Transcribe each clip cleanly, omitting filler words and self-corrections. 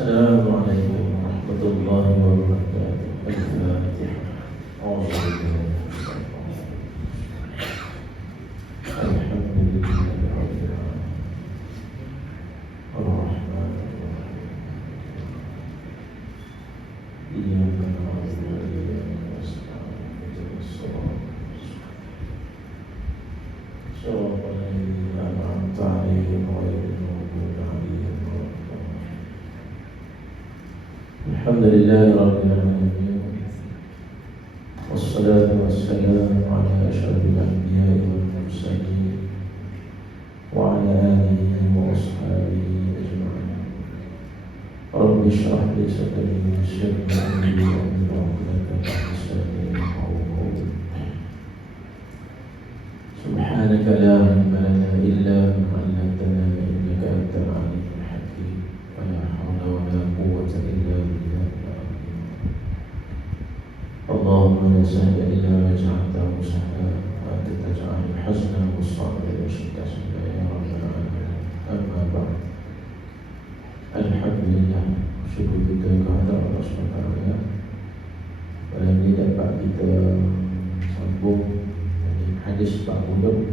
Assalamualaikum warahmatullahi wabarakatuh. Al-Fatihah. Alhamdulillah. Alhamdulillahirabbil alamin. Ar-Rahmanir-Rahim. Iyyaka na'budu wa iyyaka nasta'in. Ihdinas siratal mustaqim. Siratal ladzina an'amta 'alaihim ghairil maghdubi 'alaihim waladdallin. Alhamdulillahi rabbil alamin. Wassalatu wassalamu ala asyrafil anbiya'i wal mursalin wa ala alihi wa ashabihi ajma'in. Rabbi shrah li sadri wa yassir li amri wahlul 'uqdatam min lisani yafqahu qawli. Subhanaka la ilma lana illa ma 'allamtana innaka antal 'alimul hakim. Wa la hawla wa la quwwata illa billah. Allahumma la sahla illa ma ja'altahu sahla wa anta taj'alul hazna was-sabra idha shi'ta sahla ya rabbal alamin. Amma ba'd. Alhamdulillah, syukur kita kepada Allah SWT. Malam ini dapat kita sambung dari hadis 40.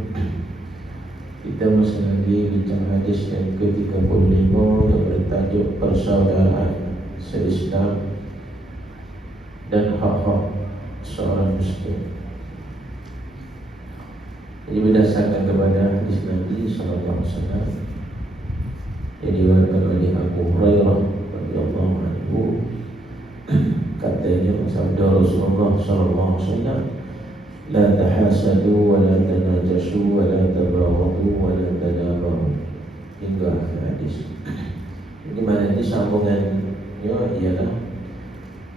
Kita masih lagi bincang hadis yang ke-35 yang bertajuk persaudaraan se-Islam dan hak-hak seorang muslim. Ini berdasarkan kepada hadis Nabi SAW yang diriwayatkan oleh Abu Hurairah radhiyallahu anhu. Katanya, sabda Rasulullah SAW, la tahasadu wa la tanajashu wa la tabaghadu wa la tadabaru, hingga akhir hadis. Ini maknanya sambungannya ialah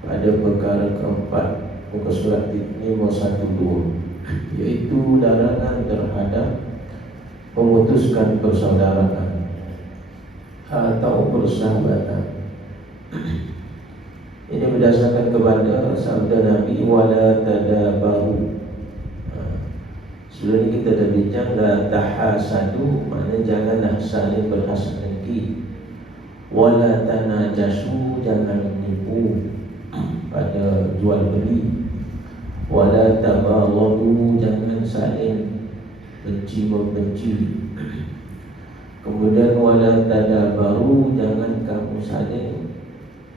pada perkara keempat muka surat 512, iaitu larangan terhadap memutuskan persaudaraan atau persahabatan. Ini berdasarkan kepada sabda Nabi, wala tadabaru. Sebelum ini kita dah bincang la tahasadu, maknanya janganlah saling berhasad dengki. Wala tanajashu, jangan menipu pada jual beli. Wala tabaghadu, jangan saling benci membenci. Kemudian wala tadabaru, jangan kamu saling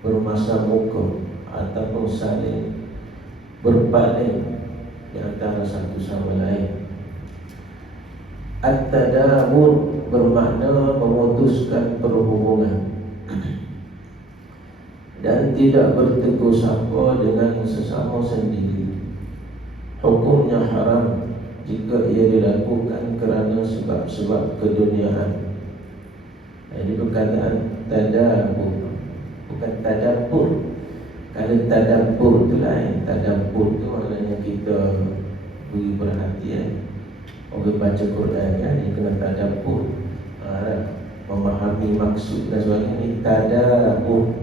bermasa muka ataupun saling berpaling di antara satu sama lain. At-tadabur bermakna memutuskan perhubungan dan tidak bertegur sapa dengan sesama sendiri. Hukumnya haram jika ia dilakukan kerana sebab-sebab keduniaan. Ini perkataan tadabur, bukan tadabbur. Kalau tadabbur itu lain. Tadabbur itu maknanya kita beri perhatian. Orang baca Quran kan, dia kena tadabbur, memahami maksud dan sebagainya. Ini tadabbur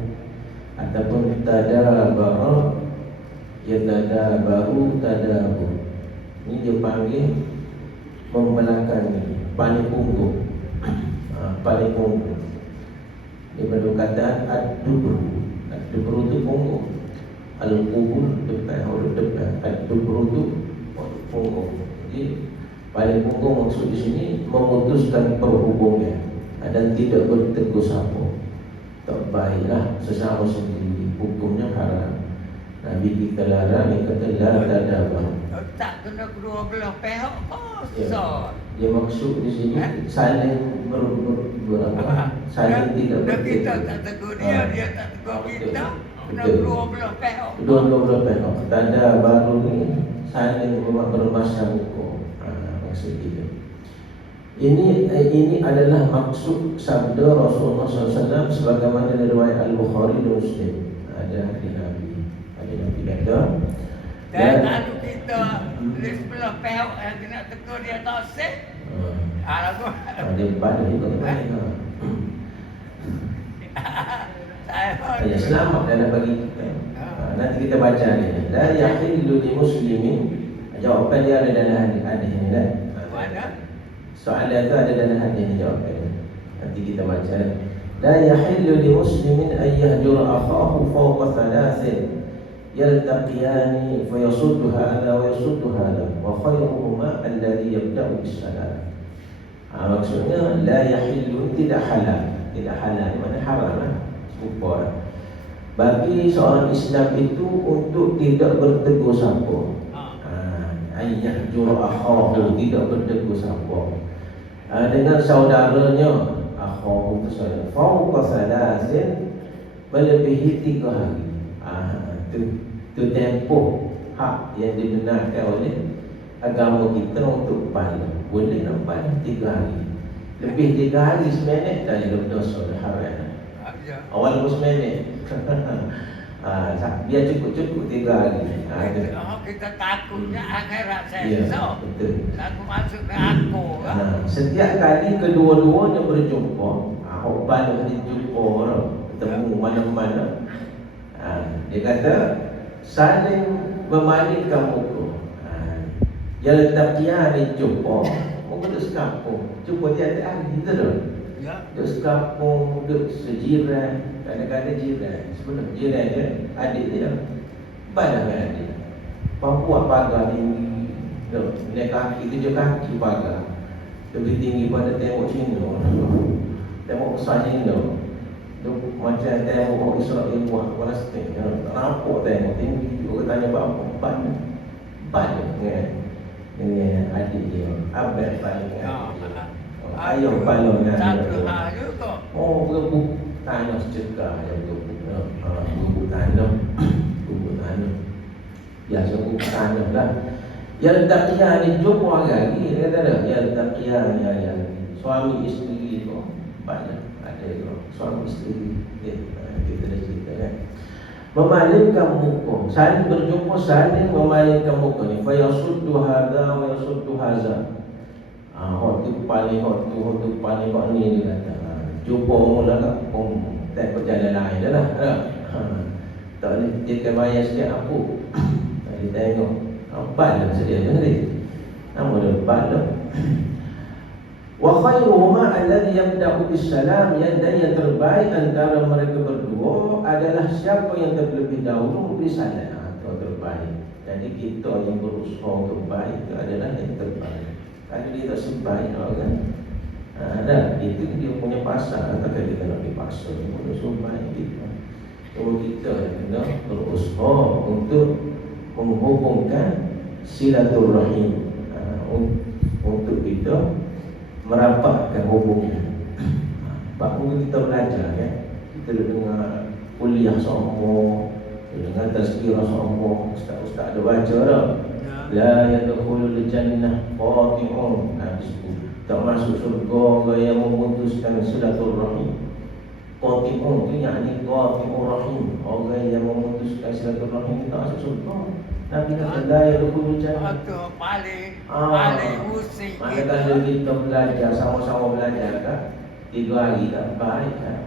ataupun tadabara, ya tadabaru, tadabur. Ini dia panggil membelakangi, paling punggung. Paling punggung. Dia berkata ad-dubru. Ad-dubru itu punggung. Al-qubul depan, huruf depan. Ad-dubru itu punggung. Jadi paling punggung maksud di sini memutuskan perhubungan dan tidak bertegur sapa. Tak baiklah sesama sendiri, hukumnya haram. Nabi kita larang, dia kata la tadabar. Tak kena kedua belah pihak Ya. Dia maksud di sini saling saling tidak bertegur. Kita bertegur. tak tegur dia, dia tak tegur kita. Kena Betul. kedua belah pihak. Kedua belah pihak. Tanda baru ni saling bermasa muka. Maksud kita. Ini adalah maksud sabda Rasulullah SAW sebagaimana riwayat Al-Bukhari dan Muslim. Ada hadis Nabi. Ada Nabi kata, Dan kalau kita di sebelah pihak yang kena tegur dia tak sih. Aku ada pada juga kita. Ya, selamat dalam bagi kita. Nanti kita baca ni. La yahillu li muslimin. Jawapan dia ada dalam hadis ni kan. mana? Soalan tu ada dalam hadis ni jawapan. Nanti kita baca. لا يحل لمسلم أن يهجر أخاه فوق ثلاث يلتقيان فيصد هذا ويصد هذا وخيرهما الذي يبدأ بالسلام. Maksudnya la yahillu, tidak halal. Tidak halal mana haram lah. Serupa. Bagi seorang Islam itu untuk tidak bertegur sapa. Ayyahjur akhahu, tidak bertegur sapa. Dengan saudaranya, akhahu itu saudara. Fauqa salasin, melebihi 3 hari. Itu tempoh hak yang dibenarkan oleh agama kita untuk pahala. Boleh nampak 3 hari. Lebih 3 hari seminit dah jadi dosa dah haram. Awal pun seminit. Dia cukup-cukup 3 hari. Kita takutnya akhirat Ya, sesok. betul. Aku masuk ke aku. Setiap kali kedua-duanya berjumpa, Uqbah dia jumpa bertemu mana-mana. Dia kata saling memalingkan muka. Yaltaqiyan jumpa, muka duduk sekampung. Jumpa tiap-tiap hari kita dah. Ya. Duduk sekampung, duduk sejiran, kadang-kadang jiran. Sebelum jiran dia, adik dia badan dengan adik. Buat pagar tinggi, naik kaki, 7 kaki pagar. Lebih tinggi pada tembok Cina. Tembok besar Cina. Macam tembok Israel buat Palestin. Tak nampak tembok tinggi. Orang tanya apa? Badan dengan adik dia. Abang paling dengan adik dia. Ayah paling dengan adik dia. Satu juga. Berebut tanah secekar yang berebut tanah. Berebut tanah. Biasa berebut tanah lah. Yaltaqiyan ni jumpa lagi. Dia kata dah, yaltaqiyan ya. Suami isteri tu banyak ada tu. Suami isteri. Kita dah cerita kan. Memalingkan muka, saling berjumpa, saling memalingkan muka ni. Fa yasuddu hadza wa yasuddu hadza. Hot tu paling hot tu paling hot ni dia kata. Jumpa mula kat tak berjalan lain dah lah. Tak boleh dia bayar sikit apa. Tadi tengok balam sedia ni. Nama dia balam. Wa khairuhuma alladhi yabda'u bis-salam, yang terbaik antara mereka berdua adalah siapa yang terlebih dahulu memberi salam. Itu terbaik. Jadi kita yang berusaha terbaik itu adalah yang terbaik. Kalau dia tak sebaik kan. Dah itu dia punya pasal. Kata kita nak pergi pasal dia punya sebaik kita. Kalau kita kena berusaha untuk menghubungkan silaturahim, untuk kita merapatkan hubungan. Baru kita belajar kan, kita dengar kuliah sama, dengar tazkirah sama, ustaz-ustaz ada baca dah. La yadkhulul jannah qati'un. Tak masuk syurga orang yang memutuskan silaturahim. Qati'un tu yakni qati'ur rahim. Orang yang memutuskan silaturahim tak masuk syurga. Nabi kata la yadkhulul jannah. Itu paling pusing. Manakala kita belajar, sama-sama belajar kan, 3 hari tak baik kan.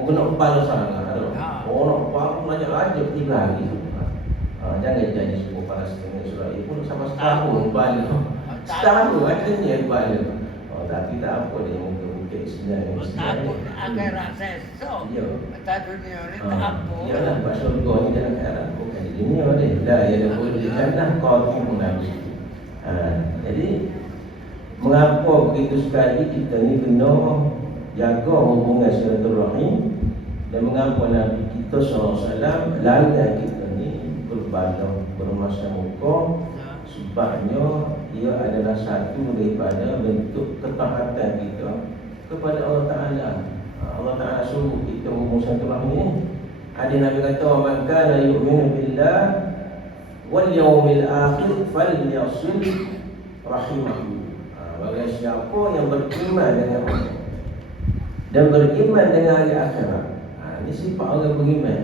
Orang nak kepala sangat tu. Orang nak kepala banyak aja 3 hari. Jangan jadi semua Palestin Israel pun sama setahun balik. Setahun adanya balik. Tapi tak apa dia mungkin Islam. Takut akhirat sesok. Ya. Tak dunia ni tak apa. Yalah, buat syurga ni dalam akhirat bukan di dunia dia. La yadkhulul jannah qati'un nabi. Jadi mengapa begitu sekali kita ni kena jaga hubungan silaturahim, dan mengapa Nabi kita SAW larang kita ni berbalang bermasa muka, sebabnya ia adalah satu daripada bentuk ketaatan kita kepada Allah Ta'ala. Allah Ta'ala suruh kita hubung silaturahim ni. Ada Nabi kata, man kana yu'minu billah wal yawmil akhir falyasil rahimahu. Bagi siapa yang beriman dengan Allah dan beriman dengan hari akhirat. Ini sifat orang beriman.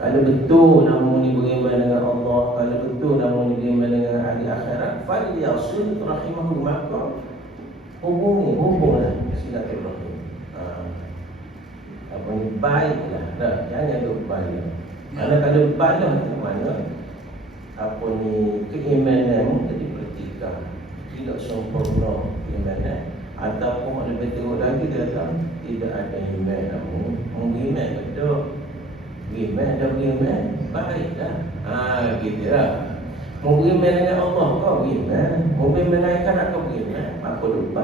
Kalau betul namun ni beriman dengan Allah, kalau betul namun ni beriman dengan hari akhirat, falyasil rahimahu, maka hubunglah silaturahim. Apa ni baiklah. Jangan duk balik. Karena kalau balik tu mana apa ni keimanan jadi bertikah, tidak sempurna keimanan. Ataupun lebih teruk lagi dia kata tidak ada iman kamu. Iman betul. Iman ada iman baiklah. Gitu lah. Mau beriman dengan Allah kau beriman. Mau beriman dengan kanak kau beriman. Apa lupa?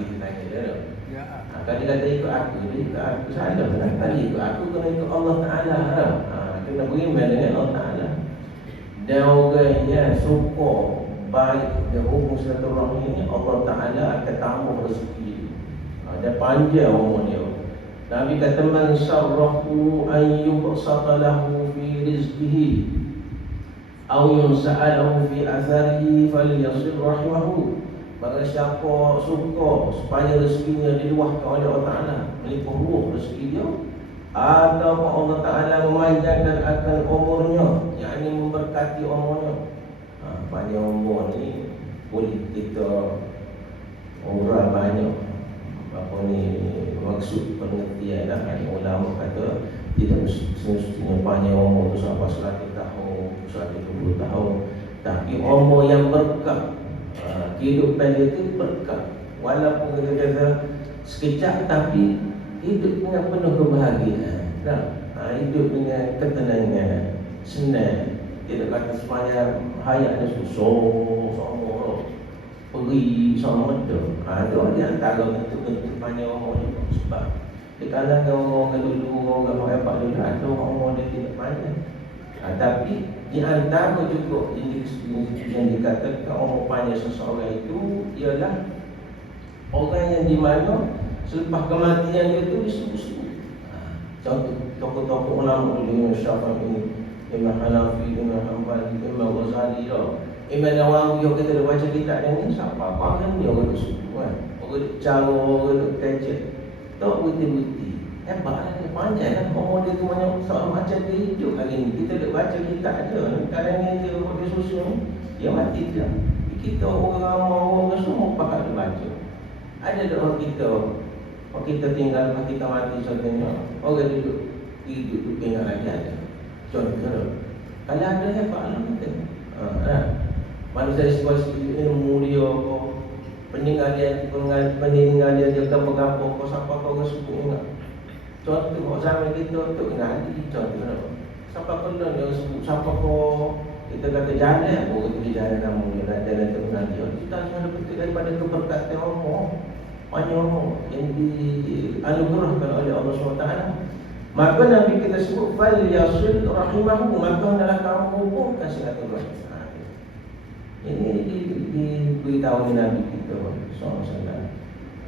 Gitu tanya dia. Ya. Kalau dia kata ikut aku, dia ikut aku salah. Kali ikut aku kena ikut Allah Ta'ala. Kena beriman dengan Allah Ta'ala. Dan orangnya suka baik dan hubung silaturahmi ini, Allah Ta'ala akan tambah rezeki. Dia panjang umur dia. Nabi kata man syarrahu an yubsata lahu fi rizqihi aw yunsa'alahu fi atharihi falyasil rahimahu. Maka siapa suka supaya rezekinya diluahkan oleh Allah Ta'ala, melimpah ruah rezeki dia, atau Allah Ta'ala memanjangkan akan umurnya, yakni memberkati umurnya. Panjang umur ni boleh kita urang banyak apa ni maksud pengertian lah. Ulama kata tidak semestinya panjang umur tu sampai 100 tahun, 120 tahun, tapi umur yang berkah. Kehidupan dia tu berkah. Walaupun kita kata sekejap, tapi hidup dengan penuh kebahagiaan. Hidup dengan ketenangan, senang. Tidak kata sepanjang hayat dia susah, pergi sama tu. Itu dia antara bentuk-bentuk panjang umur ni. Sebab di kalangan orang dulu, orang hebat dulu, ada orang umur dia tidak panjang. Tapi di antara juga yang dikatakan umur panjang seseorang itu ialah orang yang di mana selepas kematian dia itu disebut-sebut. Contoh tokoh-tokoh ulama dulu, Syafi'i, Imam Hanafi, Imam Hanbali, Imam Ghazali, Imam Nawawi. Kita dah baca kitab ni, siapa orang ni orang disebut kan? Orang cara, orang kecil, tak bukti-bukti. Hebatlah dia, panjang lah umur dia tu, macam dia hidup hari ni. Kita dah baca kitab dia. Kadang ni dia buat di sosial, dia mati dia. Kita orang semua pakai dia baca. Ada tak orang kita, kalau kita tinggal, kalau kita mati contohnya, orang hidup ingat lagi ada. Contoh, kalau ada hebatlah kita. Manusia situasi ilmu dia, peninggalan dia apa-apa, siapa kau sebut ingat. Contoh, zaman kita tu ngaji, contoh. Siapa kena dia sebut, siapa kau kita kata jalan, kita jalan nama dia, jalan tu ngaji. Kita ada betul daripada keberkatan Allah, banyak yang dianugerahkan oleh Allah SWT. Maka Nabi kita sebut fal yasil rahimahu, maka adalah kamu hubungkan silaturahmi. Ini diberitahu Nabi kita SAW.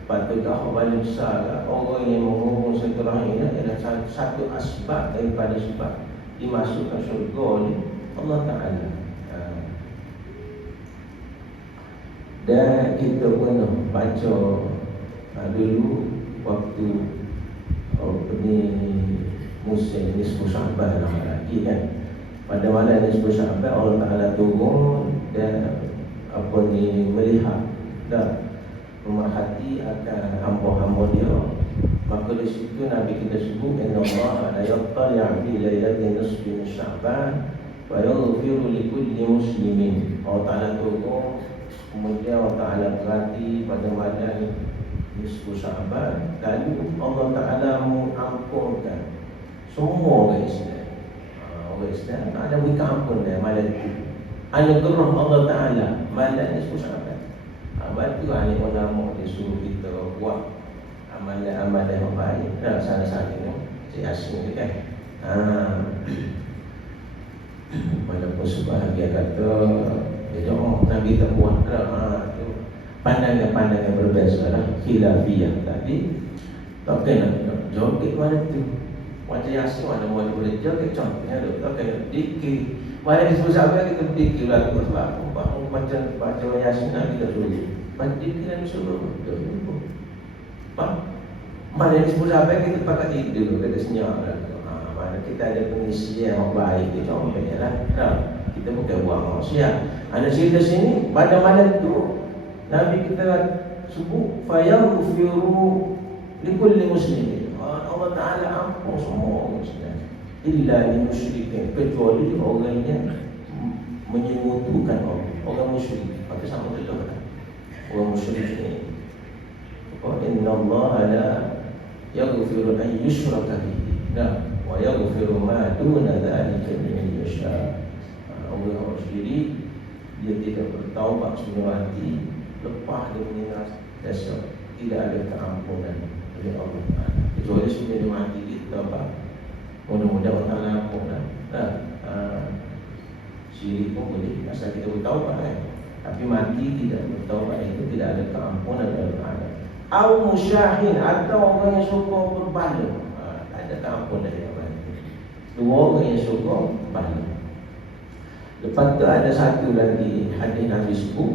Patutlah paling besar orang yang menghubung silaturahmi adalah satu asbab daripada sebab dimasukkan syurga oleh Allah Ta'ala. Dan kita pernah baca dulu waktu musim nisfu Sya'ban lagi kan. Pada malam nisfu Sya'ban Allah Ta'ala turun dan melihat dan memerhati akan hamba-hamba dia. Maka di situ Nabi kita sebut inna Allah la yattali'u fi lailatin nisfi min Sya'ban wa yaghfiru li kulli muslimin. Allah Ta'ala turun, kemudian Allah Ta'ala berhati pada malam nisfu Sya'ban, lalu Allah Ta'ala mengampunkan semua orang Islam. Orang Islam ada berikan ampun dia malam itu. Anugerah Allah Ta'ala malam nisfu Sya'ban. Batu ahli ulama dia suruh kita buat amalan-amalan yang baik. Sana-sana ni Cik Asin ni kan. Walaupun sebahagian kata dia Nabi tak buat pandangan-pandangan berbeza lah, khilafiyah. Tapi tak kena joget mana tu. Macam Yasin mana boleh joget, contohnya tak kena dikir. Mana disebut sahabat kita berdikir lagu sebab baca Yasin kita suruh baca dikir dan suruh mana disebut sahabat kita pakai tidur, kita senyap lah. Mana kita ada pengisian yang baik, kita contohnya lah. Kita bukan buat maksiat. Ada cerita sini pada malam tu Nabi kita sebut fayaghfiru likulli muslimin. Allah Ta'ala ampun semua Muslim illa lil musyrikin, kecuali orang yang menyekutukan Allah. Orang musyrik, apa sama betul kan? Orang musyrik ni Allah la yaghfiru an yushraka bihi wa yaghfiru ma duna dzalika liman yasha. Allah sendiri dia tidak bertaubat sebelum mati, lepas dia meninggal besok tidak ada keampunan oleh Allah Taala. Kecuali sebelum dia mati kita taubat. Mudah-mudahan Allah ampunlah. Syirik pun boleh asal kita bertaubat Tapi mati tidak bertaubat itu tidak ada keampunan dari Allah. Au musyahin, atau orang yang suka berbala, tak ada keampunan dari Allah. Dua orang yang suka berbala. Lepas tu ada satu lagi hadis Nabi sebut,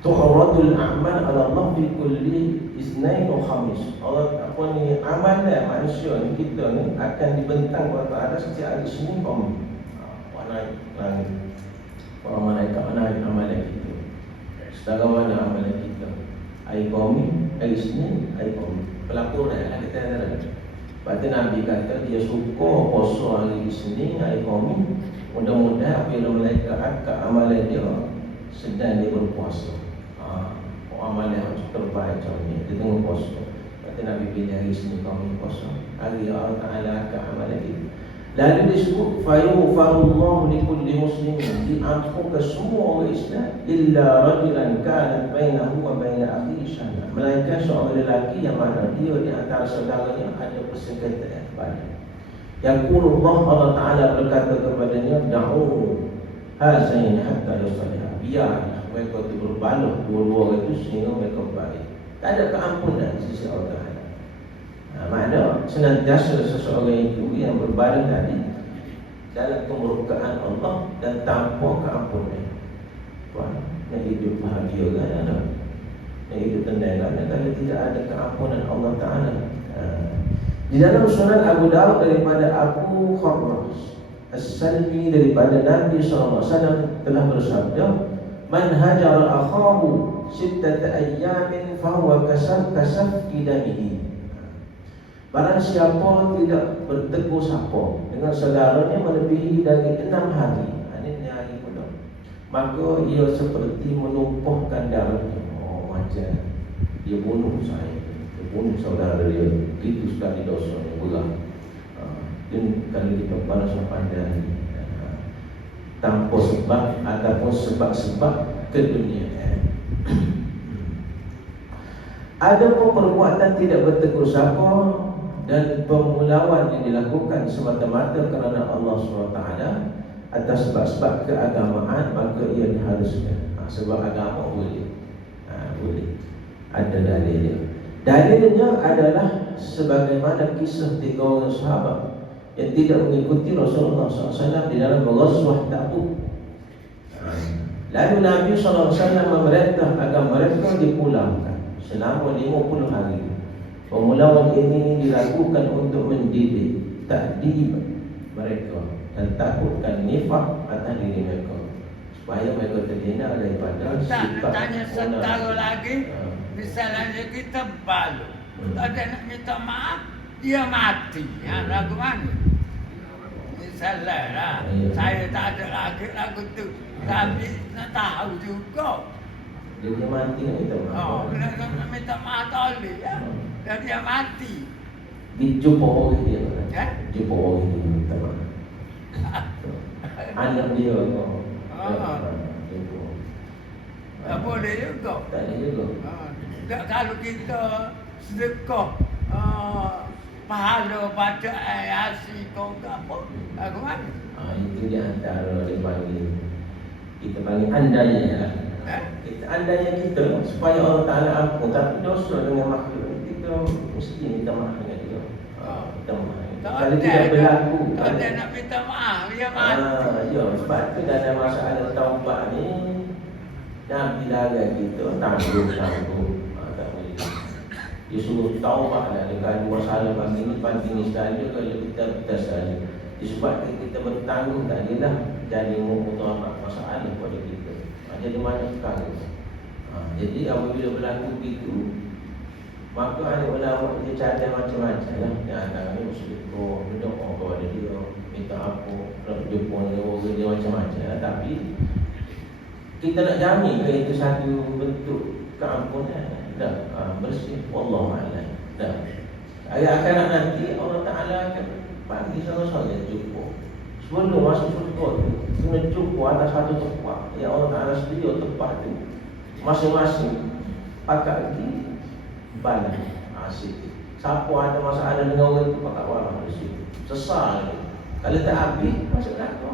tuhratul a'mal ala Allah fi kulli isnain wa khamis. Allah apa ni, amalan manusia ni, kita ni akan dibentang kepada Allah setiap hari Isnin Khamis. Warna langit. Para malaikat mana amalan kita. Setara mana amalan kita. Hari Khamis, hari Isnin, hari Khamis. Pelakuran lah kita ada. Lepas tu Nabi kata dia suka puasa hari Isnin, hari Khamis. Mudah-mudahan apabila malaikat angkat amalan dia sedang dia berpuasa. Amalan yang terbaik contohnya dia tengok puasa. Kata Nabi pilih hari Isnin Khamis puasa. Hari Allah Ta'ala angkat amalan dia. Lalu disebut fayughfarullahu likulli muslimin, diampunkan semua orang Islam illa rajulan kanat bainahu wa baina akhihi syahna, melainkan seorang lelaki yang mana dia di antara saudaranya ada persengketaan kepada. Yaqulullah, Allah Ta'ala berkata kepadanya, da'u hazain hatta yusalihah, biarlah mereka itu berbalah dua-dua itu sehingga mereka baik. Tak ada keampunan di sisi Allah Ta'ala. Makna senantiasa seseorang itu yang berbaring tadi dalam kemurkaan Allah dan tanpa keampunan. Nak hidup bahagia kan? Nak hidup tenang kan? Kalau tidak ada keampunan Allah Ta'ala. Di dalam Sunan Abu Dawud daripada Abu Kharras As-Salmi daripada Nabi SAW telah bersabda, man hajara akhahu sittata ayyamin fahuwa kasafki damihi. Barang siapa tidak bertegur sapa dengan saudaranya melebihi dari 6 hari, ini hari pula, maka ia seperti menumpahkan darahnya. Macam dia bunuh saya, dia bunuh saudara dia, itu sekali dosanya berat. Dan kalau kita balas pandai tanpa sebab ataupun sebab-sebab keduniaan. Adapun perbuatan tidak bertegur sapa dan pemulawan yang dilakukan semata-mata kerana Allah SWT atas sebab-sebab keagamaan, maka ia diharuskan. Sebab agama boleh, boleh. Ada dalilnya. Dalilnya adalah sebagaimana kisah 3 orang sahabat yang tidak mengikuti Rasulullah SAW di dalam Ghazwah Tabuk. Lalu Nabi SAW memerintah agar mereka dipulangkan selama 50 hari. Pemulawan ini dilakukan untuk mendidik, takdib mereka dan takutkan nifak atas diri mereka, supaya mereka terhindar daripada sifat. Tanya setara lagi, misalnya kita balu, ada nak minta maaf, dia mati. Lagu mana? Misalnya lah, saya tak ada lagi lagu tu, tapi nak tahu juga. Dia mati nak minta maaf. Nak minta maaf tak boleh ya. Dan dia mati. Jumpa orang dia. Jumpa orang dia minta maaf. Anak dia kau. Tak boleh juga. Tak boleh juga. Kalau kita sedekah pahala pada Yasin kau ke apa? Aku mana? Itu di antara dia panggil, kita panggil andainya lah. Andainya kita supaya Allah Ta'ala ampun, tapi dosa dengan makhluk kita mesti minta maaf dengan dia. Minta maaf. Kalau tidak berlaku, tak ada nak minta maaf, dia mati. Ya, sebab tu dalam masalah taubat ni Nabi larang kita tanggung. Tak boleh. Dia suruh taubat lah. Dengan masalah pagi ni sekali, kalau kita sekali. Disebabkan kita bertanggung tadi lah, jadi mengutamakan masalah pada kita. Jadi mana sekarang. Jadi apabila berlaku begitu, maka ada ulama dia cadang macam-macam lah. Yang antara muslim berdoa kepada dia, minta apa, nak jumpa dengan dia macam-macam lah. Tapi kita nak jamin ke itu satu bentuk keampunan. dah bersih. Wallahu a'lam. Dah. Akan nanti Allah Taala akan panggil sama-sama cukup. Sebelum masuk surga tu, kena cukup ada satu tempat yang Allah Taala sedia tempat tu. Masing-masing pakai lagi balik asyik. Siapa ada masalah dengan orang tu pakai walah di situ. Sesal. Kalau tak habis masuk neraka.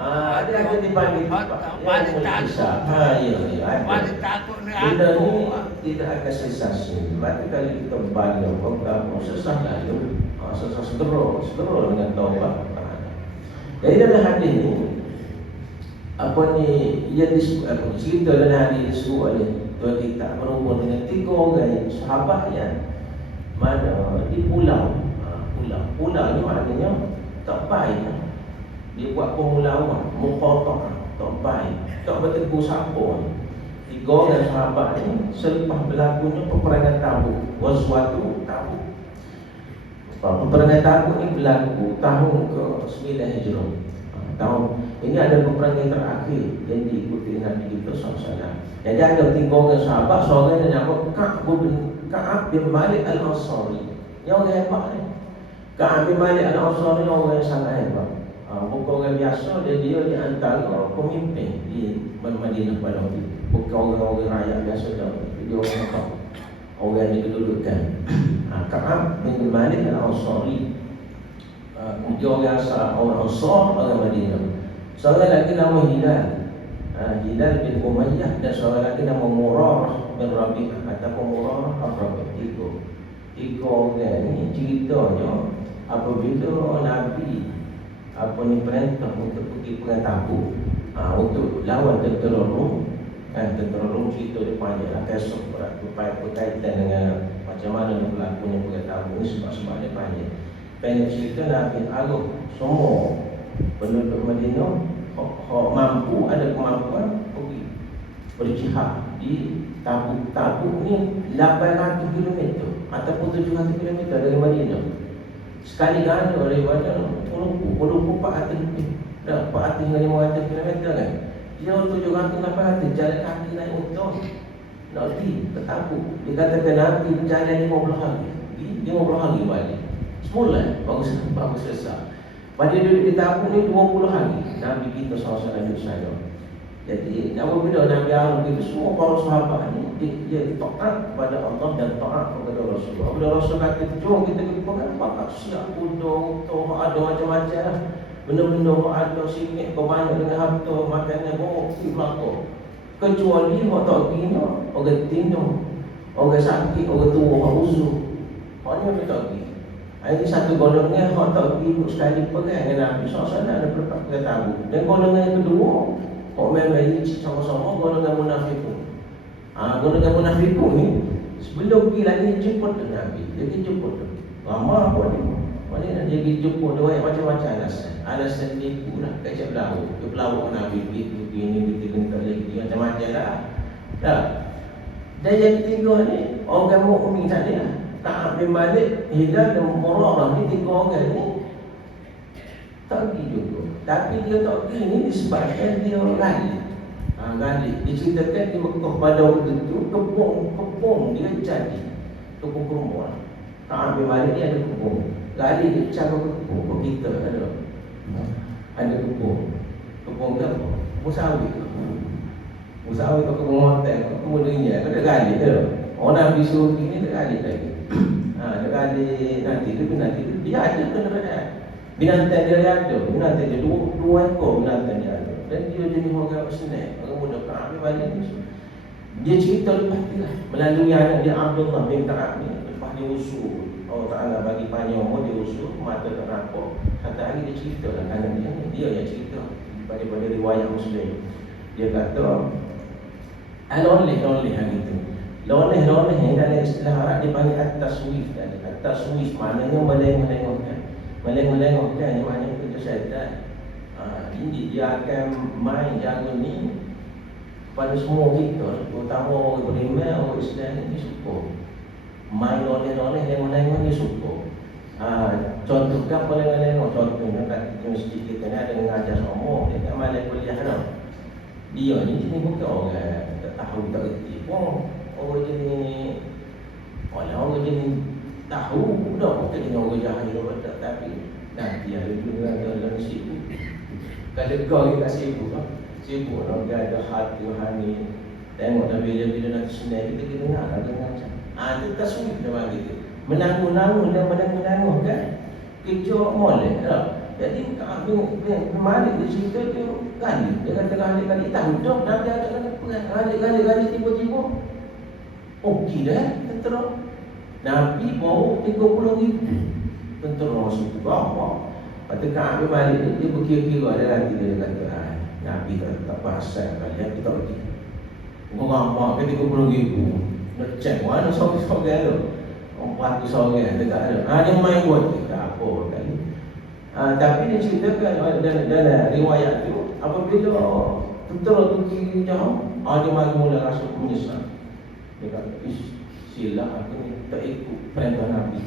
Ada dipanggil Paling takut. Paling takut ni kita aku. ni tidak akan sesat sini. Maka kalau kita balik kamu sesat lalu, sesat segera dengan taubat. Jadi dalam hadis ni apa ni ia disebut cerita dalam hadis disebut oleh tuan kita berhubung dengan 3 orang sahabat yang mana di pulau. Pulau ni maknanya tak baik. Dia buat pemulauan, mukhatabah, tak baik. Tak bertegur siapa. 3 orang sahabat ni selepas berlakunya peperangan Tabuk, Ghazwatu Tabuk. Peperangan Tabuk ni berlaku tahun ke-9 Hijrah. Tahun ini ada peperangan terakhir yang diikuti Nabi kita SAW. Jadi ada 3 orang sahabat, seorang yang nama Ka'ab bin Malik Al-Ansari. Yang orang hebat ni. Ka'ab bin Malik Al-Ansari ni orang yang sangat hebat. Bukan orang biasa, dia di antara pemimpin di Madinah pada waktu itu. Bukan orang-orang rakyat biasa dah. Dia orang hebat. Orang yang dikedudukan. Ka'ab bin Malik Al-Ansari. Dia orang asal orang Ansar, orang Madinah. Seorang lagi nama Hilal. Hilal bin Umayyah, dan seorang lagi nama Murarah bin Rabi'ah ataupun Murarah bin Rabi'ah. 3 orang ni ceritanya apabila Nabi perintah untuk pergi perang Tabuk, untuk lawan tentera Rom. Tentera Rom cerita dia panjang lah, esok berkaitan dengan macam mana berlakunya perang Tabuk ni, sebab dia panjang. Pendek cerita Nabi Arab semua penduduk Madinah mampu, ada kemampuan pergi berjihad di Tabuk. Tabuk ni 800 km ataupun 700 km dari Madinah. Sekali ganda daripada Puluh 400 lebih. Dah 400 hingga 500 km kan. Dia 700-800 jalan kaki naik motor. Nak pergi ke Tabuk. Dia katakan Nabi berjalan 50 hari. 50 hari balik. Semula baru selesai. Pada duduk di Tabuk ni 20 hari Nabi kita SAW duduk sana. Jadi apabila Nabi Arab itu semua para sahabat ni dia taat kepada Allah dan taat kepada Rasulullah. Apabila Rasul kata jom kita pergi perang, pakak siap kuda, ada macam-macam lah. Benda-benda ada sikit banyak dengan harta, makannya pergi belakang. Kecuali orang tak pergi ni, orang tino, orang sakit, orang tua, orang usul. Orang ni tak pergi. Ini satu golongan yang tak pergi ikut sekali perang dengan Nabi SAW ada berapa perang Tabuk. Dan golongan yang kedua, kok memang ini sama-sama golongan munafikun. Golongan munafikun ni sebelum pergi lagi jemput Nabi. Dia pergi jemput. Lama apa ni? Mana dia pergi jemput, dia banyak macam-macam alasan. Alasan tipu lah, kacau belau. Dia pelawak Nabi begitu, begini, kita lagi macam-macam lah. Dah. Dan yang ketiga ni orang mukmin tadi lah. Ka'ab bin Malik, Hilal dan Murarah ni 3 orang ni tak pergi juga. Tapi dia tak pergi ni disebabkan dia gali. Gali. Diceritakan di Mekah pada waktu itu kebun dia jadi kebun kurma. Ka'ab bin Malik ni ada kebun. Gali dia cara kebun kita ada. Ada kebun. Kebun ke apa? Musawit. Musawit ke kebun hotel, kebun dunia. Kau tak gali ke? Orang Nabi suruh pergi ni tak gali lagi. Nanti dia ada kenderaan. Binatang dia ada. Binatang dia 2 ekor binatang dia ada. Dan dia jadi orang senang. Orang muda Ka'ab bin Malik ni. Dia cerita lepas tu lah. Melalui anak dia Abdullah bin Ka'ab ni. Lepas dia usul. Allah Ta'ala bagi panjang umur, dia usul. Mata terampuk. Satu hari dia cerita lah anak dia ni. Dia yang cerita. Daripada riwayat Muslim. Dia kata lonely hari tu. Loneh ni dalam istilah Arab dia panggil at-taswif. At-taswif maknanya melengok-lengokkan. Melengok-lengokkan ni maknanya kita syaitan. Ini dia akan main jaga ni pada semua kita, terutama orang beriman, orang Islam ni suka. Main loneh-loneh, lengok-lengok ni suka. Contoh kan lengok-lengok, contohnya kat masjid kita ni ada mengajar semua, dia tak malam kuliah dah. Dia ni bukan orang tak tahu, tak reti pun. orang jenis orang jenis tahu dah bukan dengan orang jahil orang tapi nanti ada juga dalam sibuk. Kalau kau kita sibuk orang ada hati rohani. Tengok dah bila nak senang kita dengar lah dengar macam. Itu tasawuf dia bagi tu. Menanggung-nanggung dan menanggung kan. Kejauh molek tak. Jadi Malik dia cerita tu kali. Dia kata kali-kali tahu dok dah dia kata kali-kali tiba-tiba okey dah tentera. Nabi bawa 30,000 tentera masuk bawah. Kata Ka'ab Malik dia berkira-kira dalam hati dia kata Nabi tak pasal kalian kita pergi. Orang mak ke 30,000 nak cek mana sorang-sorang tu. Orang sorang dekat ada. Dia main buat tak apa kali. Tapi dia ceritakan dalam riwayat tu apabila tentera tu pergi jauh, dia mula rasa menyesal. Dia kata, silap aku ni tak ikut perintah Nabi.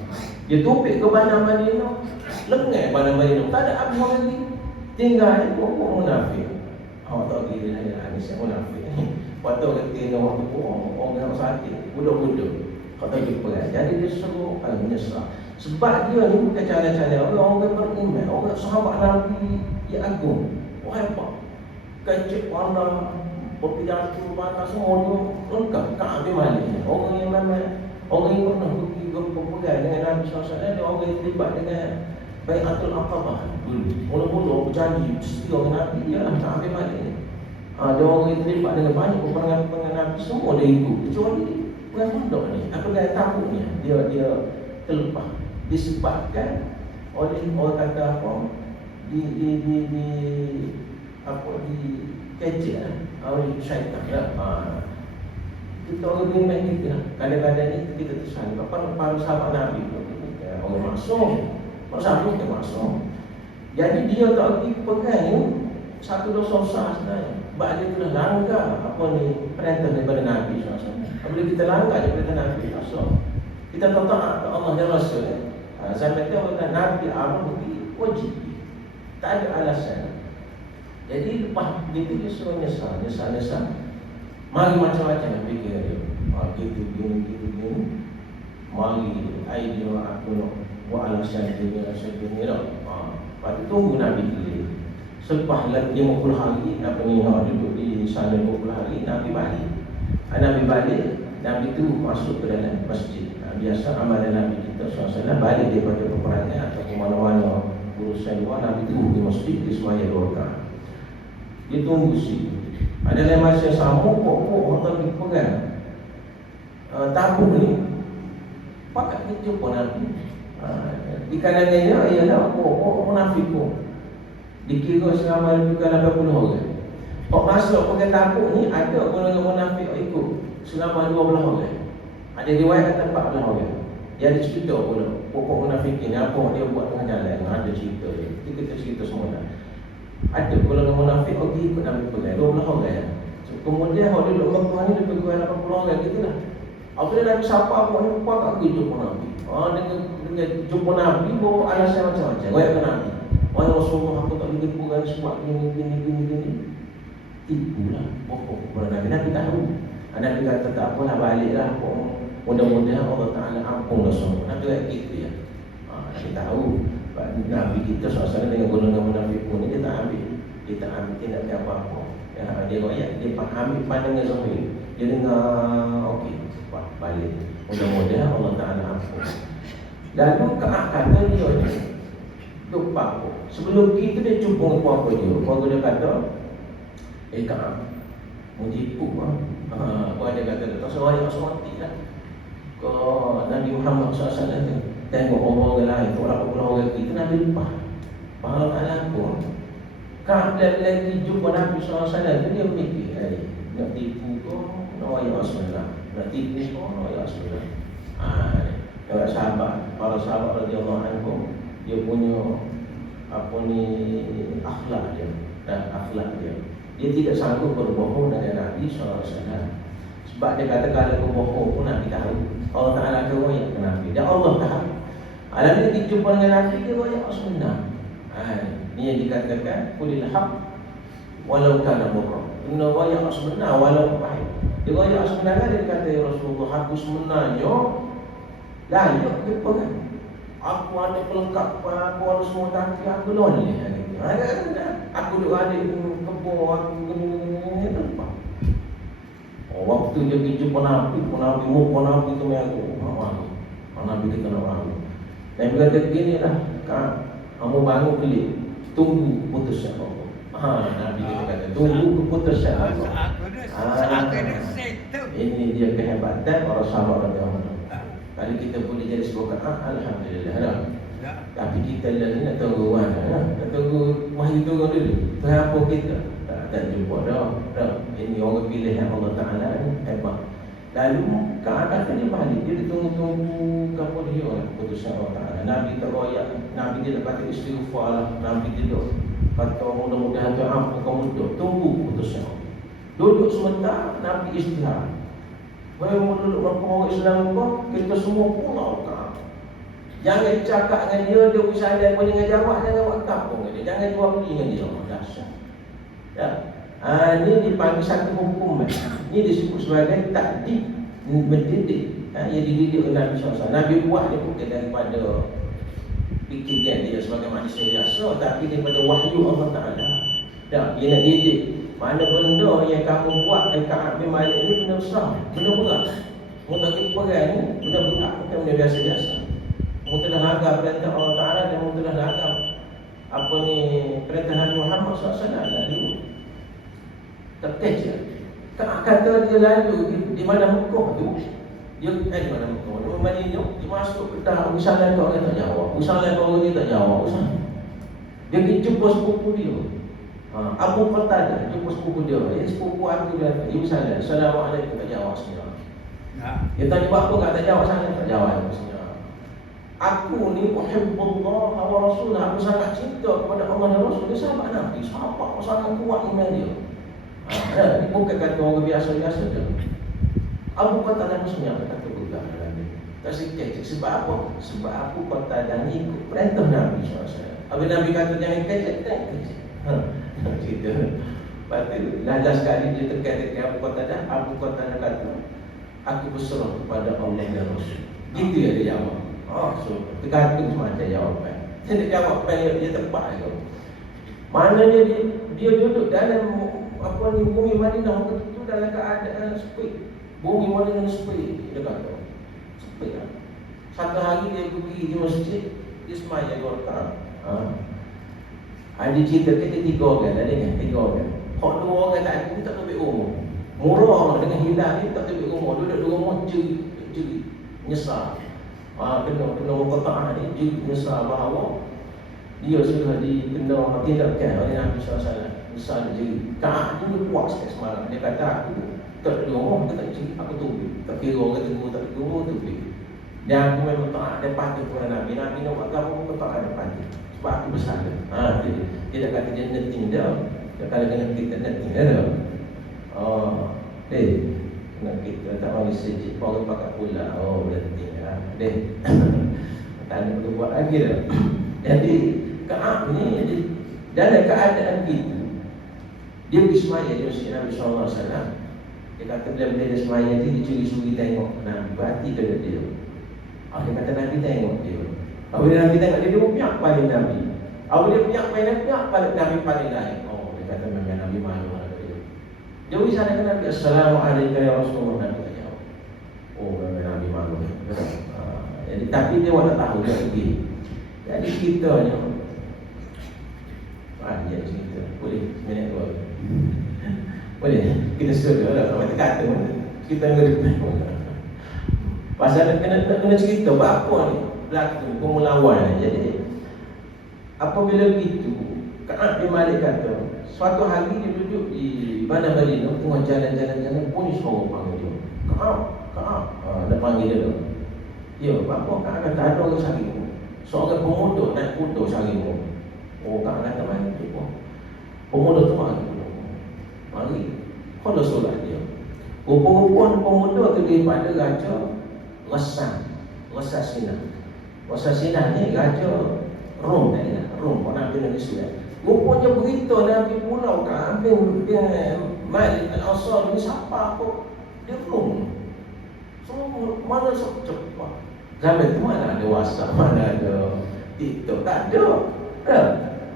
Dia topik ke Bandar Madinah, lengai Bandar Madinah, tak ada apa lagi. Tinggal pokok munafik. Awak tak kira lah ni siapa munafik. Waktu ketika waktu tu orang yang sakit, budak-budak. Kau tak jumpa. Jadi dia suruh menyesal. Sebab dia ni bukan cara-cara orang beriman, orang sahabat Nabi yang agung. Orang apa? Kecik warna, berpidato batas semua tu lengkap. Ka'ab Malik ni orang yang memang orang yang pernah pergi berpegang dengan Nabi SAW. Dia orang yang terlibat dengan Bai'atul Aqabah dulu. Mula-mula berjanji setia dengan Nabi dia lah Ka'ab Malik ni. Dia orang yang terlibat dengan banyak peperangan Nabi, semua dia ikut. Kecuali perang Khandaq ni, apa gaya takutnya dia terlepas. Disebabkan oleh orang kata apa di kecil oleh syaitan lah. Kita orang beriman kita kadang-kadang ni kita tersalah. Para sahabat Nabi orang maksum, maksum bukan maksum. Jadi dia tak pergi pegang ni satu dosa besar sebenarnya. Sebab dia telah langgar apa ni perintah daripada Nabi SAW. Apabila kita langgar daripada Nabi SAW, kita tak taat Allah dan Rasul. Sampai tu orang Nabi Allah bagi wajib. Tak ada alasan. Jadi lepas dia suruh nyesal. Mari macam-macam fikir dia. Kita gini. Mari idea aku nak buat alasan dia lah. Lepas tu tunggu Nabi pilih. Selepas 50 hari duduk di sana 50 hari, Nabi balik. Nabi tu masuk ke dalam masjid. Biasa amalan Nabi kita SAW balik daripada peperangan atau ke mana-mana urusan luar, Nabi tunggu di masjid di semaya 2 rakaat. Dia tunggu situ. Ada dalam masa sama pokok orang pergi pegang tabung ni pakat kita jumpa Nabi. Di kanannya ialah pokok munafik pun. Dikira selama lebih kurang 80 orang. Pak masuk pegang tabung ni ada golongan munafik ikut selama 12 orang. Ada riwayat kata 14 orang. Dia ada cerita pula pokok munafik ni apa dia buat tengah jalan. Ada cerita dia. Kita cerita semua dah. Ada golongan munafik pergi ikut Nabi pegang 12 orang. Kemudian kalau dia duduk Mekah ni lebih kurang 80 orang gitu lah. Apabila Nabi siapa apa ni pakat pergi jumpa Nabi. Dengan jumpa Nabi bawa alasan macam-macam. Royak ke Nabi. Rasulullah aku tak boleh kurang sebab gini. Tipulah pokok kepada Nabi. Nabi tahu. Nabi kata tak apalah baliklah. Mudah-mudahan Allah Ta'ala ampun semua. Nabi kata gitu ya. Nabi tahu. Nabi kita SAW dengan golongan munafik pun dia tak ambil. Dia tak ambil tindak apa-apa. Dia royak, dia ambil pandangan Zahir. Dia dengar okey, balik. Mudah-mudahan Allah Ta'ala ampun. Lalu Ka'ab kata dia ni lupa. Sebelum kita dia jumpa dengan puan dia. Puan dia kata Ka'ab Mujibu puan dia kata tak seorang mati lah. Kau Nabi Muhammad SAW tu tengok orang lain, orang kita Nabi lupa. Bahawa tak laku. Ka'ab lagi jumpa Nabi SAW tu dia mikir nak tipu kau, nak ayat Rasulullah. Nak tipu kau, nak ayat Rasulullah. Para sahabat radhiyallahu anhum dia punya apa ni akhlak dia. Dia tidak sanggup berbohong dengan Nabi SAW. Sebab dia kata kalau berbohong pun Nabi tahu. Allah Ta'ala akan royak ke Nabi. Dan Allah tahu. Alam dia dijumpa dengan Nabi dia royak Rasulullah. Ini yang dikatakan kulil haq walau kana murra. Inna royak Rasulullah walau pahit. Dia royak sebenarnya dia kata, ya Rasulullah, aku sebenarnya layak ke kan? Aku ada kelengkapan, aku ada semua, tapi aku lonely. Aku duk ada kebun, aku gini tempat. Waktu dia pergi jumpa Nabi tu aku malu. Nabi dia kena malu. Nabi kata begini lah, kamu bangun beli, tunggu putusnya Allah. Nabi dia kata tunggu keputusan Allah. Ini dia kehebatan para sahabat radhiyallahu. Kalau kita boleh jadi sebuah alhamdulillah lah. Tapi kita ni nak tunggu mana? Nak tunggu wahyu turun dulu. Kenapa kita tak jumpa dah? Ini orang pilihan Allah Ta'ala ni hebat. Lalu keadaan dia balik, dia ditunggu-tunggu kamu dia keputusan Allah Ta'ala. Nabi tak royak, Nabi dia tak kata istighfar lah. Nabi dia kata mudah-mudahan tu ampun kamu duduk. Tunggu keputusan Allah. Duduk sebentar, Nabi istirahat. Baru duduk dengan orang Islam kau, kita semua pulau kau. Jangan cakap dengan dia usaha pun dengan jawab, jangan buat kampung dengan dia. Jangan jual beli dengan dia. Dahsyat. Ya. Ini dipanggil satu hukum. Ini disebut sebagai takdik mendidik. Yang dididik oleh Nabi SAW. Nabi buat dia bukan daripada fikiran dia sebagai manusia biasa, tapi daripada wahyu Allah Ta'ala. Dia nak didik. Mana benda yang kamu buat dekat Abi Malik ni benda besar, benda berat. Mu tak kira pegang ni, benda berat, bukan benda biasa-biasa. Mu telah langgar perintah Allah Ta'ala dan mu telah langgar apa ni perintah Nabi Muhammad SAW lalu terkejut. Kata dia lalu di mana Mekah tu, dia di mana Mekah tu, Madinah, dia masuk ke dalam usahalan kau tak jawab, usahalan kau ni tak jawab, dia pergi jumpa sepupu dia. Abu Qatadah jumpa sepupu dia. Sepupu aku dia kata, "Ibu salam, Assalamualaikum," tak jawab sebenarnya. Dia tanya apa tak jawab sana, tak jawab sebenarnya. Aku ni uhibbullah wa rasulah, aku sangat cinta kepada Allah dan Rasul. Dia sahabat Nabi, sahabat sangat kuat iman dia. Ini bukan kata orang biasa-biasa dia. Abu Qatadah sebenarnya kata betul dalam dia. Tak sikit sebab apa? Sebab Abu Qatadah ni ikut perintah Nabi SAW. Habis Nabi kata jangan kecek, tak kecek. Cerita. Lepas tu last sekali dia tekan-tekan Abu Qatadah. Abu Qatadah kata, aku berserah kepada Allah dan Rasul. Gitu ya dia jawab. So tergantung semacam jawapan. Dia jawapan dia tepat ke. Maknanya dia duduk dalam apa ni bumi Madinah waktu itu dalam keadaan sepi. Bumi Madinah sepi. Dia kata sepi lah. Satu hari dia pergi di masjid, dia sembahyang 2 rakaat. Ada cerita kita 3 orang, ada kan? 3 orang. Hak 2 orang tak lebih umur. Murah dengan hilang ni tak lebih umur. Duduk di rumah jeri nyesal. Kena muqata'ah ni jeri nyesal bahawa dia sudah dikena tindakan oleh Nabi SAW. Nyesal jeri. Tak dia puas sekali semalam. Dia kata aku tak di rumah, aku tak jeri, aku tunggu. Tak kira orang tunggu, tak tunggu, tunggu. Dan aku memang tak ada patuh kepada Nabi. Nabi nak buat apa, aku tak ada patuh. Sebab aku bersalah. Dia tak kata dia netting dia. Dia kata kena kita netting dia. Kena kita tak mahu sejik. Orang pakai pula. Netting lah. Tak ada perlu buat lagi dah. Jadi Ka'ab ni dalam keadaan itu dia pergi semaya di Masjid Nabi SAW. Dia kata bila dia semaya tu dia curi-curi tengok Nabi. Berhati ke dia. Dia kata Nabi tengok dia. Apabila Nabi tengok dia pun piak paling Nabi. Apabila dia piak paling Nabi paling lain. Dia kata memang Nabi malu ada dia. Dia pergi sana ke Nabi, Assalamualaikum ya Rasulullah. Nabi tak jawab. Memang Nabi malu. Jadi tapi dia tak tahu dia pergi. Jadi kita ni dia cerita. Boleh minit 2. Boleh. Kita sudah lah sampai kata kita ngeri. Pasal kena cerita apa ni berlaku pemulawan. Jadi apabila begitu Ka'ab bin Malik kata suatu hari dia duduk di Bandar Madinah tengah jalan-jalan bunyi suara panggil dia. Ka'ab nak panggil dia. Ya, apa Ka'ab kata ada orang cari mu. Seorang pemuda naik kuda cari mu. Ka'ab kata mari tu. Pemuda tu mari. Kalau solat dia. Rupa-rupa pemuda tu daripada raja Rasasina ni raja Rom tadi lah. Rom Nabi Nabi Islam. Rupanya berita Nabi pulau kan Malik Al-Asar ni siapa apa? Dia belum. So, mana sok cepat. Zaman tu mana ada WhatsApp, mana ada TikTok, tak ada.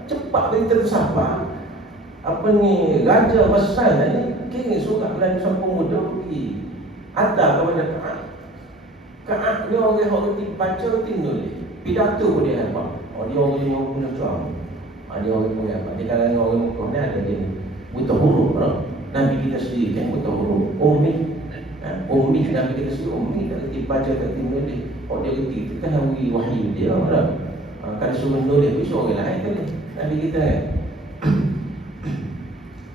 Cepat berita tu sampai. Apa ni, raja besar ni kini surat Melayu Sampung Muda pergi hantar kepada Ka'ab. Ka'ab dia orang yang baca tinul pidato dia apa. Dia orang yang punya Trump. Dia orang punya apa. Di kalangan orang Mekah ni ada dia buta huruf. Nabi kita sendiri kan buta huruf. Ummi Nabi kita sendiri ummi tak reti baca tak tinul dia. Dia reti itu kan wahyu dia. Kalau suruh nulis itu orang lain tadi. Nabi kita kan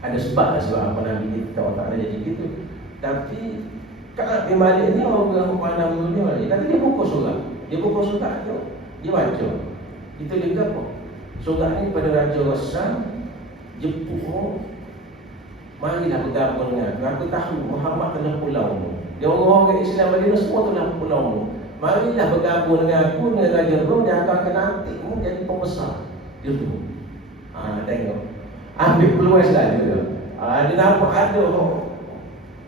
ada sebab apa Nabi kita tak ada jadi gitu. Tapi Ka'ab bin Malik ni orang pandang dulu dia balik. Kata dia buka surat. Dia buka surat tu. Dia baca. Kita lihat apa? Surat ni pada Raja Rassam Jepun. Marilah bergabung dengan aku. Aku tahu Muhammad telah pulau. Dia orang-orang Islam Madinah semua telah pulau. Marilah bergabung dengan aku dengan Raja Rom. Dia akan nantimu jadi pembesar. Dia tu. Tengok. Ambil peluang saja. Dia nampak ada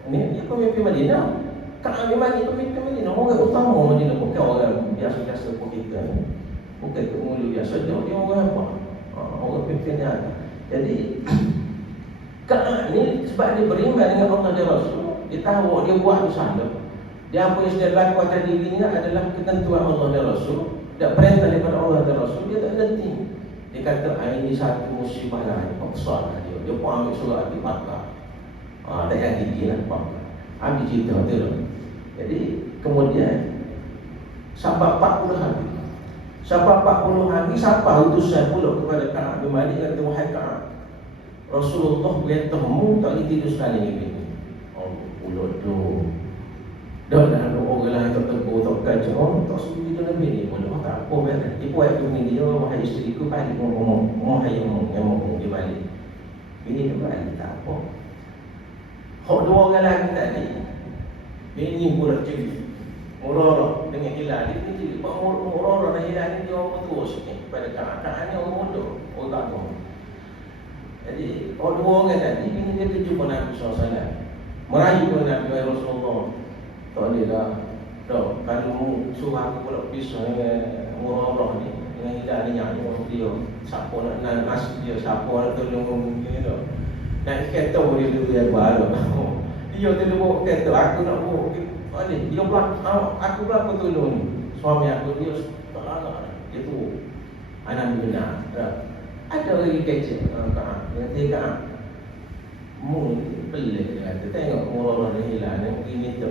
ni pemimpin Madinah. Ka'ab bin Malik pemimpin Madinah. Orang utama Madinah, bukan orang biasa-biasa pun kita ni. Bukan penghulu biasa. Dia orang apa? Orang pimpinnya. Jadi Ka'ab ni sebab dia beriman dengan Allah dan Rasul, dia tahu dia buat usaha. Dia apa yang sudah lakukan atas dirinya adalah ketentuan Allah dan Rasul, dan perintah daripada Allah dan Rasul. Dia tak letih. Dia kata ini satu musibah lain. Besar lah dia. Dia pun ambil surat di patah. Tak yang gigi lah. Ambil cerita tu. Jadi kemudian sampai 40 hari. Sampai 40 hari sampai utusan pula kepada Ka'ab bin Malik. Kata wahai Ka'ab, Rasulullah beritahu tak boleh tidur sekali ni. Pula tu. Dah orang lain tak tegur, tak kacau. Tak suruh tidur Nabi ni. Pula tak apa beres. Dia buat tu ni dia, wahai isteriku balik ngomong. Wahai yang ngomong dia balik. Bini dia balik tak apa. Hak dua orang lagi tadi. Bini pula cakap Murarah dengan Hilal. Dia ni Pak Murarah dan Hilal ni dia orang tua sikit pada Ka'ab ni orang muda, orang kampung. Jadi dua orang tadi bini dia jumpa Nabi SAW. Merayu Nabi Rasulullah. Tak boleh dah. Kalau suruh aku pula pisah dengan Murarah ni, dengan Hilal ni nyanyi dia. Siapa nak nasi dia, siapa nak tolong ni dah. Nak kereta dia dulu yang baru. Dia tu bawa kereta, aku nak bawa. Dia pula, aku pula apa tolong ni. Suami aku dia tak larang. Dia tu anak benar. Ada lagi kecil Ka'ab. Dia Ka'ab. Pelik dia kata. Tengok Murarah dan Hilal yang pergi minta.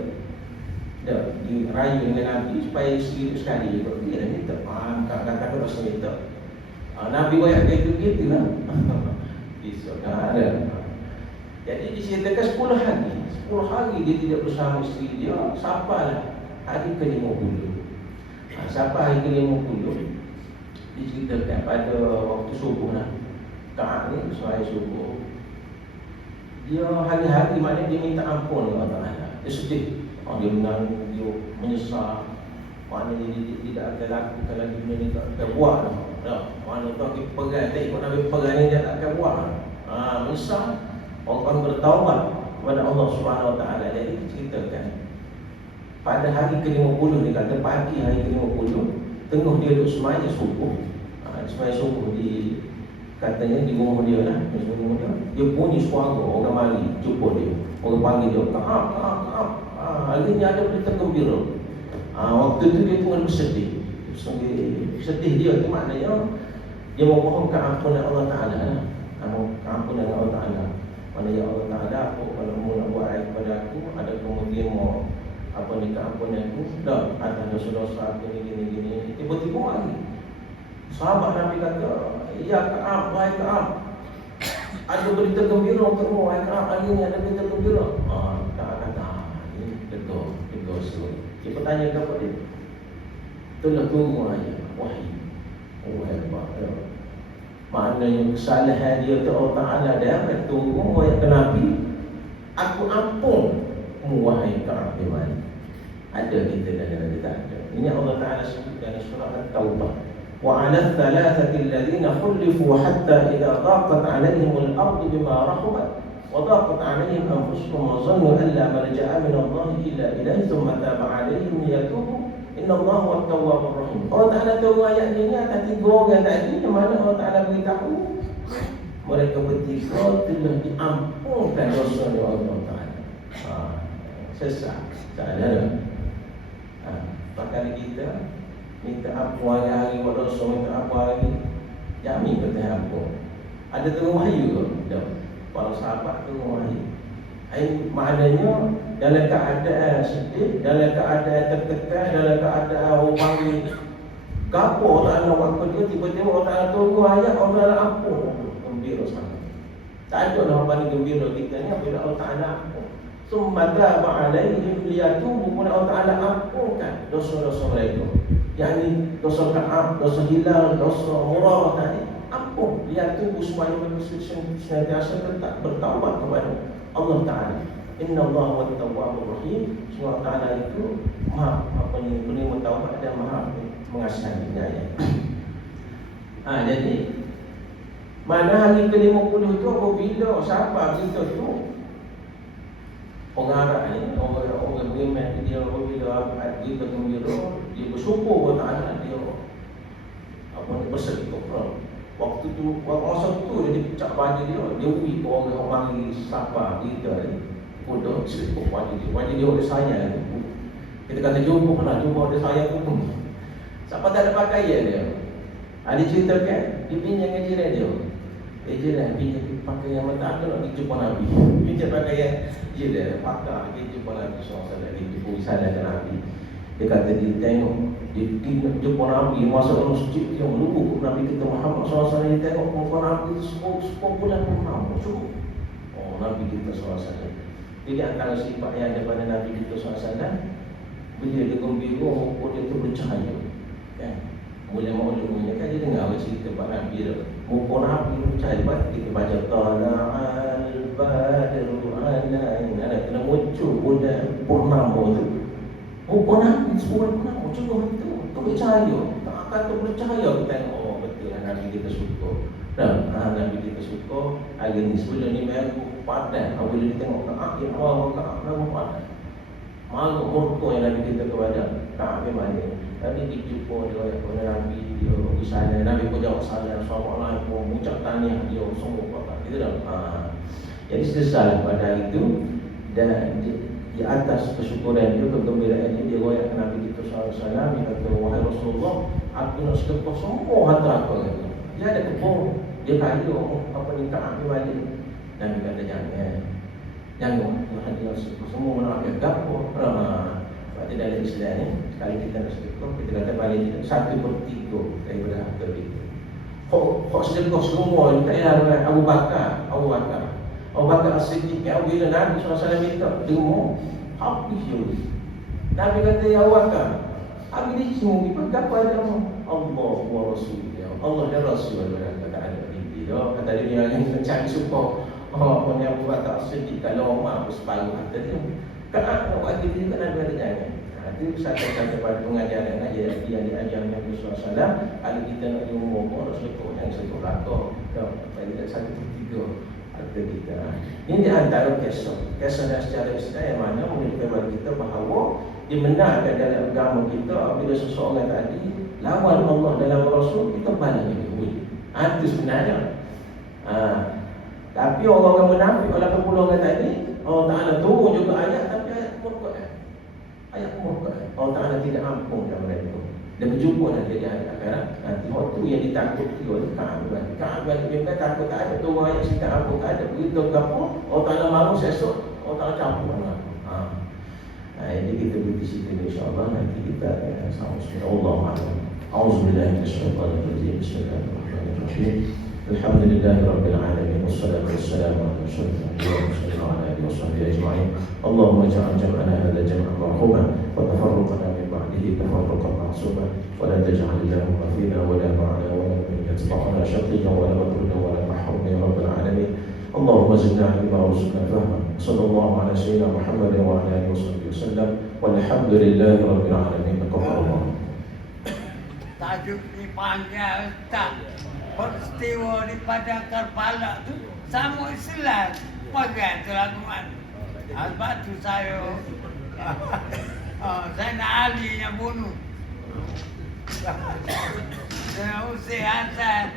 Dia dirayu dengan Nabi supaya sekali dia dah minta. Kata aku rasa minta. Nabi banyak gitu lah. Besok dah ada. Jadi diceritakan 10 hari. 10 hari dia tidak bersama isteri dia. Sampailah hari ke-50. Sampai hari ke-50 diceritakan pada waktu subuh lah. Ka'ab ni sehari subuh. Dia hari-hari maknanya dia minta ampun kepada Allah Ta'ala. Dia sedih. Dia menanggung, dia menyesal. Maknanya dia tidak akan lakukan lagi benda ni, tak akan buat lah. Mana tu kita pegang, tak ikut Nabi pegang ni, dia tak akan buat lah. Menyesal. Orang bertaubat kepada Allah Subhanahu Wa Taala. Jadi diceritakan pada hari ke-50 ni, kata pagi hari ke-50, tengah dia duduk semaya subuh. Semaya subuh di katanya di rumah dia lah. Dia bunyi suara orang mari jumpa dia. Orang panggil dia, Ka'ab, Ka'ab, Ka'ab. Hari ni ada berita gembira. Waktu tu dia tengah bersedih. Sedih dia tu maknanya dia memohonkan ampunan Allah Ta'ala lah. Ampunan Allah Ta'ala. Mana ya Allah Ta'ala, kalau mu nak buat air kepada aku, ada kemudian mau keampunan aku, dah atas dosa-dosa aku gini. Tiba-tiba lagi sahabat Nabi kata, ya Ka'ab, wahai Ka'ab, ada berita gembira untukmu, wahai Ka'ab, hari ni ada berita gembira. Ka'ab kata, ini tegur suruh. Dia bertanya kepada dia, telah turun ayat wahyu. Hebat. Maknanya kesalahan dia tu Allah Ta'ala dia akan turun ayat ke Nabi, aku ampun wahai Ka'ab bin Malik. Ada kita dan kita ada. Ini Allah Ta'ala sebut dalam surah At-Taubah. Wa 'ala tsalatsati alladziina khulifu hatta idza dhaqat 'alaihim al-ardu bima rahabat وضاقت عليهم أنفسهم وظنوا أن لا ملجأ من الله إلا إليه ثم تاب عليهم ليتوبوا إن الله هو التواب الرحيم. Allah Ta'ala tahu ayat ini atas 3 orang tadi, yang mana Allah Ta'ala beritahu mereka bertiga telah diampunkan dosa oleh Allah Ta'ala. Sesat, tak ada. Bahkan kita minta ampun hari-hari buat dosa, minta ampun hari, jamin kata ampun. Ada turun wahyu ke? Tak. Para sahabat turun wahyu. Maknanya dalam keadaan sedih, dalam keadaan tertekan, dalam keadaan orang panggil gapo tak ada waktu dia, tiba-tiba orang tak tunggu ayat, orang tak ampun. Gembira sangat. Tak ada orang paling gembira kita ni apabila Allah Ta'ala ampun. Summa taba alaihim liyatubu, kemudian Allah Ta'ala ampunkan dosa-dosa mereka. Yakni dosa Ka'ab, dosa Hilal, dosa Murarah tadi, ampun. Liyatubu supaya mereka senantiasa tetap bertaubat kepada Allah Ta'ala. Inna Allah wa tawwabur rahim. Allah Ta'ala itu maha penerima taubat dan maha mengasihi penyayang. Jadi mana hari ke-50 itu apabila sahabat kita tu orang Arab ni, orang beriman, dia apabila dia bergembira, dia bersyukur kepada Allah, dia bersedekah. Waktu tu, masa tu dia pecah baju dia pergi ke orang panggil sahabat kita ni, bodoh sedekah baju dia oleh saya. Kita kata jumpa oleh saya pun siapa tak ada pakaian dia. Dia ceritakan, dia pinjam dengan jiran dia. Jiran pinjam pakaian mata aku nak pergi jumpa Nabi. Pinjam pakaian jiran, pakai pergi jumpa Nabi SAW, dia jumpa risalah Nabi. Dia kata dia tengok, dia jumpa Nabi, masuk ke masjid, dia melukuk Nabi kita Muhammad SAW. Dia tengok muka Nabi itu sepuluh bulan pun cukup. Nabi kita SAW. Jadi antara sifat yang ada pada Nabi kita SAW, bila dia gembira, muka dia tu bercahaya. Kan? Mula-mula kan dia dengar cerita Pak Nabi tu. Muka Nabi bercahaya. Lepas kita baca Tala'al Badru Alaina, kena muncul bulan purnama tu. Muka Nabi sebulan purnama, cuba itu. Tu bercahaya. Tak kata bercahaya, kita tengok, betul lah Nabi kita suka. Nabi kita suka. Hari ni sebelum ni merah padan. Apabila dia tengok Ka'ab, dia marah padan. Marah murka yang Nabi kita kepada Ka'ab yang mana. Tadi dijumpa dia kepada Nabi, dia pergi sana, Nabi pun jawab salam, Assalamualaikum, mengucap tahniah, dia sungguh kata gitu dah. Jadi selesai pada hari itu, dan di atas kesyukuran dia, kegembiraan dia royak Nabi kita SAW. Dia kata, wahai Rasulullah, aku nak sedekah semua harta aku. Dia ada kebun, dia kaya, apa ni Ka'ab balik. Nabi kata jangan hadiah semua nak ambil gapo. Berarti dalam Islam ni, sekali kita nak sedekah, kita kata paling tidak 1/3 daripada harta kita. Kok sedekah semua ni tak payah Abu Bakar As-Siddiq. Bila Nabi SAW minta dengar, habis je. Nabi kata, ya Abu Bakar, habis ni semua kita gapo ada Allah wa Rasulullah. Allah dan Rasul kata ada bibi dia. Kata dia yang mencari suka apa ni Abu Bakar As-Siddiq kalau Umar berseparuh harta dia. Ka'ab nak buat diri kan ada jangan. Itu satu-satu pada pengajaran yang diajarkan Nabi SAW. Kalau kita nak diumumkan, harus lekuk yang satu rakor. Tidak 1/3 harta kita. Ini di antara kisah dan secara Islam yang mana menunjukkan kepada kita bahawa dibenarkan dalam agama kita bila seseorang tadi lawan Allah dalam Rasul, kita balas dia. Itu sebenarnya. Tapi orang-orang munafik, orang kepulauan tadi, Allah Ta'ala turun juga ayat, tapi ayat murka. Allah Ta'ala tidak ampunkan mereka. Dan berjumpa nanti di hari akhirat. Nanti waktu yang ditakuti oleh Ka'ab dia takut tak ada. Turun ayat sikap ampun tak ada. Begitu apa, Allah Ta'ala mahu sesok, Allah Ta'ala campur dengan aku. Jadi kita berhenti situ insyaAllah. Nanti kita akan sama-sama Allahu'alam. A'udzubillahiminasyaitanirrajim. Bismillahirrahmanirrahim. Alhamdulillahi Rabbil Alamin. Wassalatu wassalamu ala asyrafil anbiya'i wa ala alihi wa sahbihi ajma'in. Allahumma ja'al jam'ana hadha jam'an marhuman wa tafarruqana min ba'dihi tafarruqan ma'suman wa la taj'al Allahumma fina wa la ma'ana wa la min yatba'ana syaqiyyan wa la matrudan wa la mahruman ya Rabbil Alamin. Allahumma zidna ilma warzuqna fahma. Sallallahu ala sayyidina Muhammad wa ala alihi wa sahbihi wasallam. Walhamdulillahi Rabbil Alamin. Taqabbalallahu. Tajuk dipanggil tak peristiwa di Padang Karbala tu sama Islam pakai telakuan. Sebab tu saya nak Ali yang bunuh. Saya usir Hasan